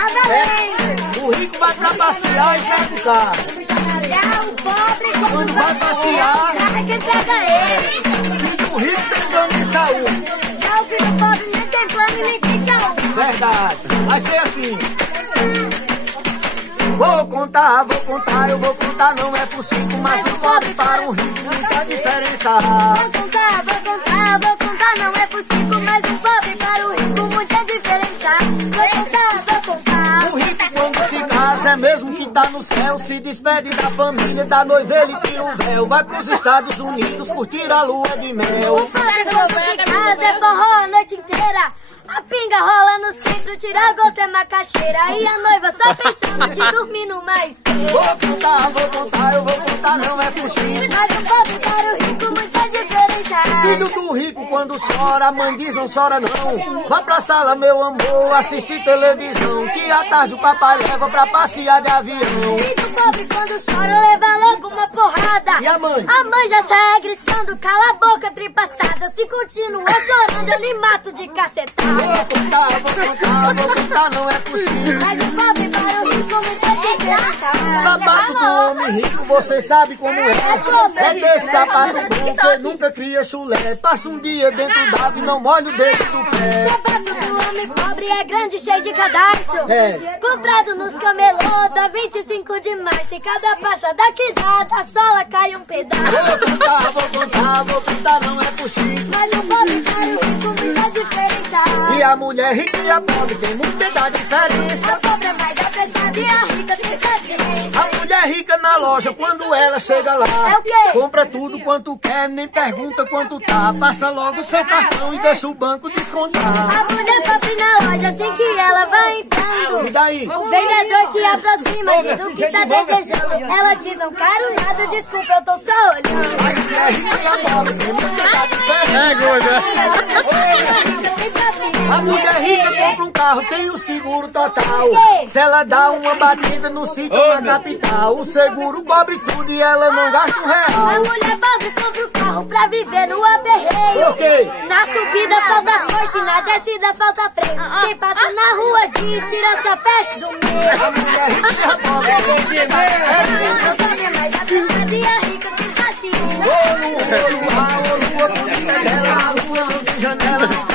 Tá valendo. O rico vai pra passear e pega o carro. Já o pobre quando Vai passear, o carro é quem pega ele. o rico tem plano de saúde. Já o filho pobre nem tem plano e nem tem saúde. Verdade, vai ser assim. Vou contar, eu vou contar, não é por 5, mas um pobre para um rico, muita diferença. Vou contar, não é por 5, mas um pobre para o rico, muita diferença. Vou contar. O rico quando se casa é mesmo que tá no céu, se despede da família, da noiva ele tira o véu, vai pros Estados Unidos curtir a lua de mel. O pobre quando se casa é forró a noite inteira. A pinga rola no centro, tira gosto é macaxeira. E a noiva só pensando de dormir numa esteira. Vou contar, eu vou contar, não é por 5. Mas o pobre para o rico, muita diferença. Filho do rico quando chora, a mãe diz não chora não. Vá pra sala meu amor, assistir televisão, que à tarde o papai leva pra passear de avião. Filho do pobre quando chora, leva logo uma porrada. E a mãe? A mãe já sai gritando, cala a boca, tripassada. Se continua chorando, eu lhe mato de cacetada. Vou contar, não é possível. Mas o pobre para o rico, muita diferença. Sapato do homem rico, você sabe como é. É desse sapato bom que nunca cria chulé. Passa um dia dentro d'água e não molha o dedo do pé. Sapato do homem pobre é grande, cheio de cadarço. Comprado nos camelô, da 25 de março. E cada passa da quisada, a sola cai um pedaço. Vou contar, não é possível. Mas o pobre para o rico, muita diferença. E a mulher rica e a pobre tem muita diferença. A pobre é mais apressada e a rica tem paciência. A mulher rica na loja, quando ela chega lá, É o quê? compra tudo quanto quer, nem pergunta quanto tá. Passa logo seu cartão e deixa o banco descontar. A mulher pobre na loja, assim que ela vai entrando. E daí? O vendedor se aproxima, diz o que tá desejando. Ela diz, não quero nada, desculpa, eu tô só olhando. A mulher rica e a pobre tem muita diferença. A mulher rica compra um carro, tem o seguro total. Se ela dá uma batida no sítio na capital, o seguro cobre tudo e ela não gasta A R$1. mulher pobre compra um carro pra viver no aperreio. Por quê? Na subida falta força e na descida falta freio. Quem passa na rua diz, tira essa peste do meio. A mulher rica e a pobre tem diferença. A pobre é mais apressada e a rica tem paciência. Olho, olho, olho, olho, olho, olho, olho, olho, olho, olho, olho, olho, olho, olho,